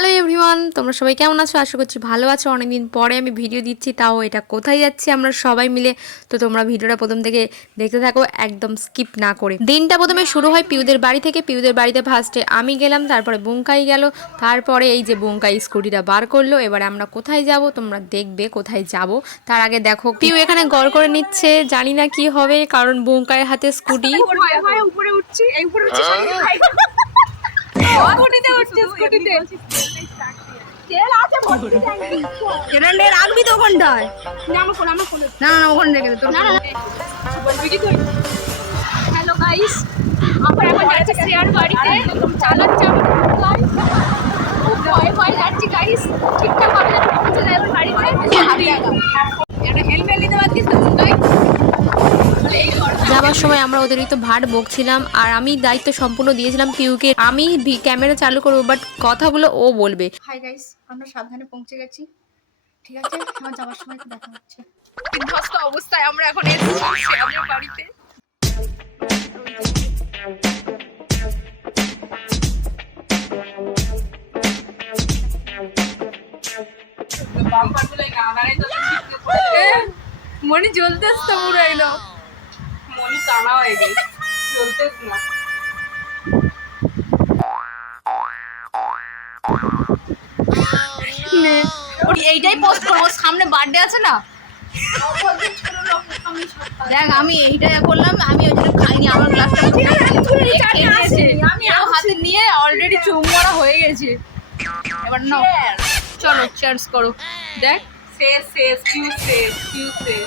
Hello everyone তোমরা সবাই কেমন আছো? আশা করছি ভালো আছো। অনেকদিন পরে আমি ভিডিও দিচ্ছি তাও এটা কোথায় যাচ্ছি আমরা সবাই মিলে? তো তোমরা ভিডিওটা প্রথম থেকে দেখতে থাকো একদম স্কিপ না করে। দিনটা প্রথমে শুরু হয় পিউদের বাড়ি থেকে। পিউদের বাড়িতে ফার্স্টে আমি গেলাম তারপরে বুঙ্কাই গেল। তারপরে এই যে বুঙ্কাই স্কুটিটা বার করল এবারে আমরা কোথায় যাব? তোমরা দেখবে কোথায় যাব। তার আগে দেখো পিউ এখানে গড় করে নিচ্ছে। জানি না কি হবে কারণ বুঙ্কাইয়ের হাতে স্কুটি। ভয়ে ভয়ে উপরে উঠছি এই উপরে উঠছি স্কুটিতে উঠছি স্কুটিতে তেল আছে ভর্তি রাখবি তো ওখানটায়। না আমার ফোন আমার ফোন। না না ওখানে রেখে দে তোর না না বলবি কি তুই? হ্যালো গাইস আমরা এখন যাচ্ছি শ্রেয়ার বাড়িতে। চালাচ্ছি খুব ভয় ভয় যাচ্ছি গাইস ঠিকঠাক ভাবে পৌঁছে যায় বাড়িতে। একটা হেলমেট ঘর যাওয়ার সময় আমরা অতিরিক্ত ভাট বকছিলাম আর আমি দায়িত্ব সম্পূর্ণ দিয়েছিলাম পিউকে আমি ভি- ক্যামেরা চালু করব বাট কথাগুলো ও বলবে। হাই গাইস আমরা সাবধানে পৌঁছে গেছি। ঠিক আছে? আমার যাওয়ার সময় একটু দেখা হচ্ছে। বিধ্বস্ত অবস্থায় আমরা এখন এসেছি শ্রেয়াদের বাড়িতে। মনি জ্বলতেস তো পুরো এলো। হয়ে গেছে। চলতেস না। এইটাই পোস্ট করব সামনে বার্থডে আছে না? দেখ আমি এইটা করলাম আমি ওই জন্য খাইনি আমার গ্লাসটা হাতে নিয়ে অলরেডি চুম মারা হয়ে গেছে। এবার নাও। চলো চার্জ করো। দেখ। শেষ শেষ কিউ শেষ কিউ শেষ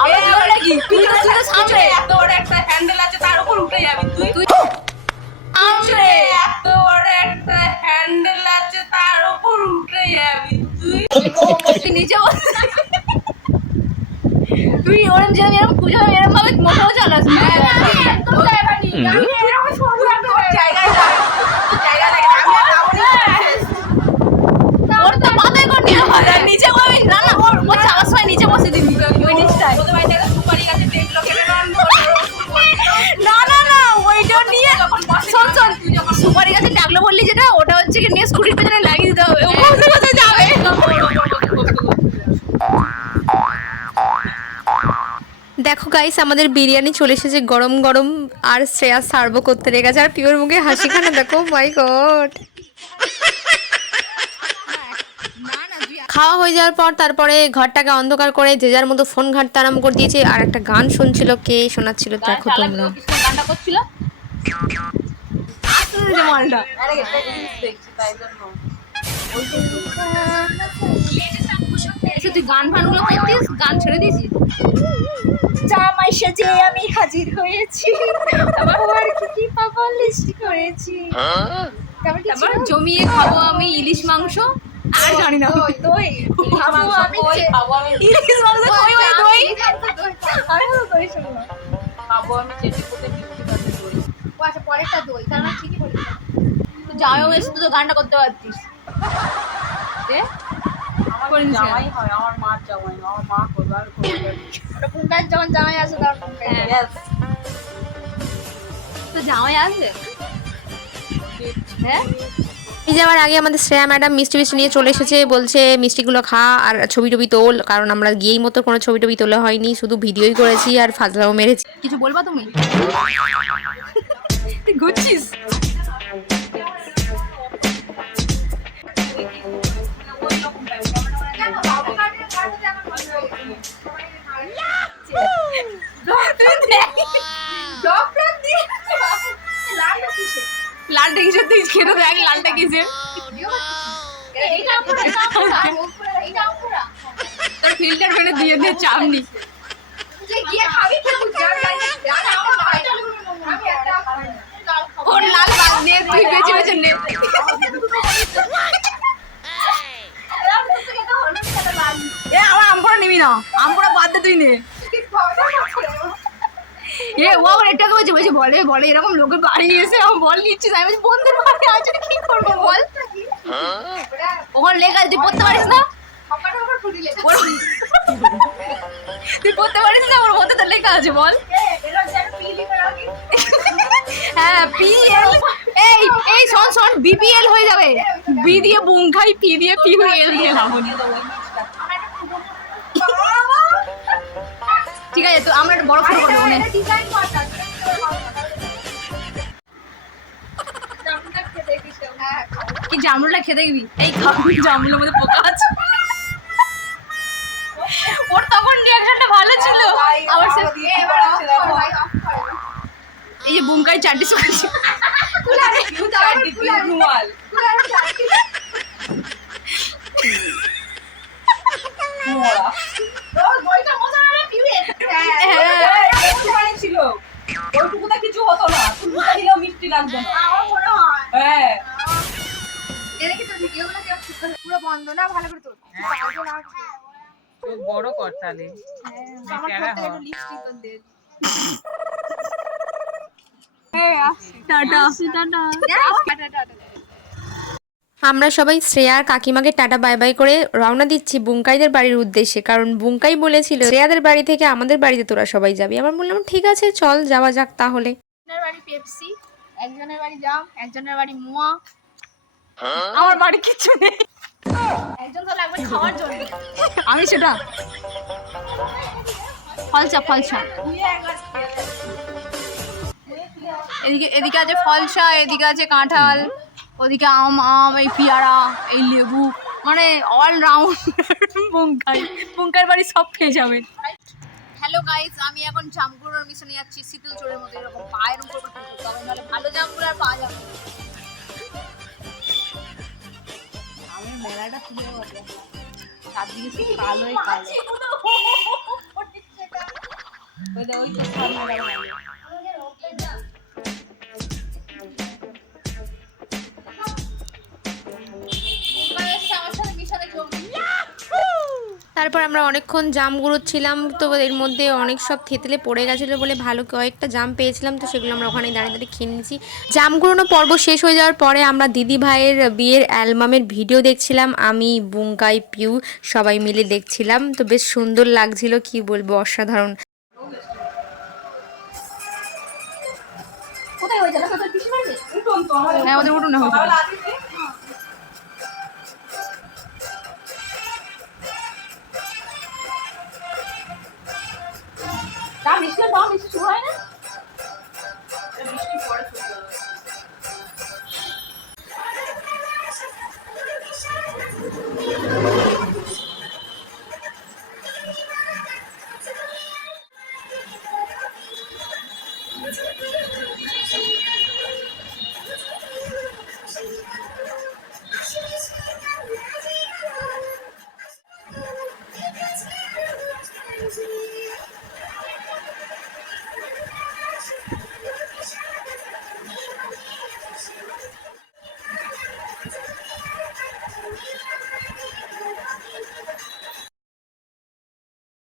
আমার দিকে নাকি তুই তো তুই তো সামনে এত বড় একটা হ্যান্ডেল আছে তার উপর উঠে যাবি তুই তুই সামনে এত বড় একটা হ্যান্ডেল আছে তার উপর উঠে তুই তুই নিচে বস তুই ওরম যেরকম এরকম পুজো এরকম ভাবে মোটেও চালাস গাইস আমাদের বিরিয়ানি চলে এসেছে গরম গরম আর শ্রেয়া সার্ভ করতে রেখেছে আর পিওর মুখে হাসিখানা দেখো মাই গড খাওয়া হয়ে যাওয়ার পর তারপরে ঘরটাকে অন্ধকার করে যে যার মতো ফোন ঘাটতে আরম্ভ করে দিয়েছে। আর একটা গান শুনছিল কে শোনাচ্ছিল দেখো তোমরা। গানটা করছিল? মালটা আরে দেখছি তাই জন্য। এসে তুই গান ফানগুলো করছিস গান ছেড়ে দিয়েছিস? জামাই সেজে আমি হাজির হয়েছি। আমার কি কি লিস্ট করেছি। তারপর জমিয়ে খাব আমি ইলিশ মাংস। আর জানি না। দই দই। খাব আমি খাব আমি ইলিশ মাংস দই দই তো দই। শুনলাম খাব আমি চেটে কোটে ও আচ্ছা পরেরটা দই। তার মানে ঠিকই বলেছি। তুই জামাই এসে তো গানটা করতে পারতিস। করে জামাই হয় আমার মার জামাই আমার মা করবে। আর করবে যখন জামাই আসে তখন পুঙ্কার তো জামাই আসবে? হ্যাঁ? এই যাওয়ার আগে আমাদের শ্রেয়া ম্যাডাম মিষ্টি মিষ্টি নিয়ে চলে এসেছে বলছে মিষ্টিগুলো খা আর ছবি টবি তোল। কারণ আমরা গিয়েই মতো কোনো ছবি টবি তোলা হয়নি শুধু ভিডিওই করেছি আর ফাজলাও মেরেছি। কিছু বলবা তুমি? ঘুরছিস? লালটা কিসের? তুই খেতে দেখ লালটা কিসের? তোর ফিল্টার করে মানে দিয়ে দিয়ে চামনি ওর লাল বাদ তুই বেঁচে নে। এ আমার আমপুরা নিবি না। আম আমপুরা বাদ দে তুই নে। এ, ও আবার এটাকে বলছে, বলে বলে, এরকম লোকের বাড়ি এসে আমার বল নিচ্ছিস। আমি বলছি বন্ধুর বাড়ি আছে কি করব, বল। ওখানে লেখা তুই পড়তে পারিস না? তুই পড়তে পারিস না? ওর মধ্যে তো লেখা আছে, বল। হ্যাঁ পিএল এই এই, শোন শোন বিপিএল হয়ে যাবে। বি দিয়ে বুম খাই, পি দিয়ে পি এল দিয়ে লাবণ ঠিক আছে তো আমরা বড় ফটো করব। কি জামরুলটা খেতে দিবি? এই খাবি জামরুলের মধ্যে পোকা আছে। ওর তখন রিয়াকশনটা ভালো ছিল। আবার সে এই যে বুমকাই চারটি শুকাচ্ছে বড় কর তাহলে। আমার সবাই শ্রেয়ার কাকিমাকে টাটা বাই বাই করে রওনা দিচ্ছি বুঙ্কাইদের বাড়ির উদ্দেশ্যে কারণ বুঙ্কাই বলেছিল শ্রেয়াদের বাড়ি থেকে আমাদের বাড়িতে তোরা সবাই যাবি। আমার বললাম ঠিক আছে চল যাওয়া যাক তাহলে। একজনের বাড়ি পেপসি একজনের বাড়ি জাম একজনের বাড়ি মোয়া। আমার বাড়ি কিছু নেই। একজন তো লাগবে খাওয়ার জন্য। আমি সেটা। ফলসা ফলসা এদিকে এদিকে আছে ফলসা এদিকে আছে কাঁঠাল ওদিকে আম আম এই পেয়ারা এই লেবু মানে অল রাউন্ড বুঙ্কার বাড়ি সব পেয়ে যাবে। হ্যালো গাইস আমি এখন জামগুলোর মিশনে যাচ্ছি। শীতল চোরের মধ্যে এরকম পায়ের উপর করে হবে নাহলে ভালো পাওয়া যাবে মেলাটা পাবো চারদিকে শুধু কালোই কালো। ওই ওই তারপর আমরা অনেকক্ষণ জাম গুঁড়োচ্ছিলাম তো এর মধ্যে অনেক সব থেতলে পড়ে গেছিল বলে ভালো কয়েকটা জাম পেয়েছিলাম তো সেগুলো আমরা ওখানে দাঁড়িয়ে দাঁড়িয়ে খেয়ে নিয়েছি। জাম গুঁড়োনো পর্ব শেষ হয়ে যাওয়ার পরে আমরা দিদি ভাইয়ের বিয়ের অ্যালবামের ভিডিও দেখছিলাম আমি বুঙ্কাই পিউ সবাই মিলে দেখছিলাম তো বেশ সুন্দর লাগছিল কি বলব অসাধারণ। তো হ্যাঁ ওদের উঠুন না